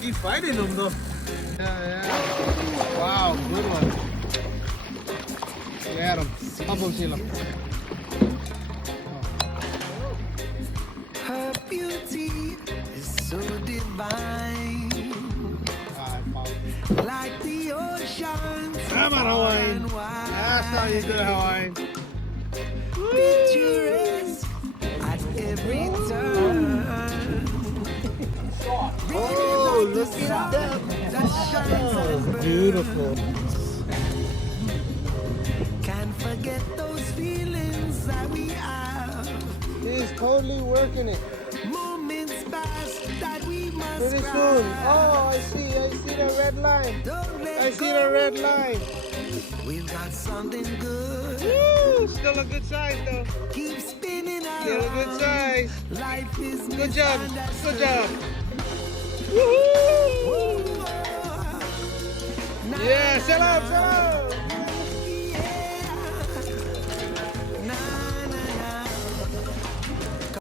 He's fighting them though. Yeah, yeah. Wow, good one. Look at him. Humble sila. Her beauty is so divine, like the ocean. Come on, Hawaiian. That's how you do Hawaiian. Picturesque at every turn. Oh, look at that. Oh, beautiful. Can't forget those feelings that we have. He's totally working it. Moments past that we must Pretty cry. soon. Oh, I see the red line. Don't let I see go. the red line. We've got something good. Woo, still a good size though. Keep spinning around. Still a good size. Life is Good job. Good misunderstood. job. Ooh, Yeah, shut up, shut up.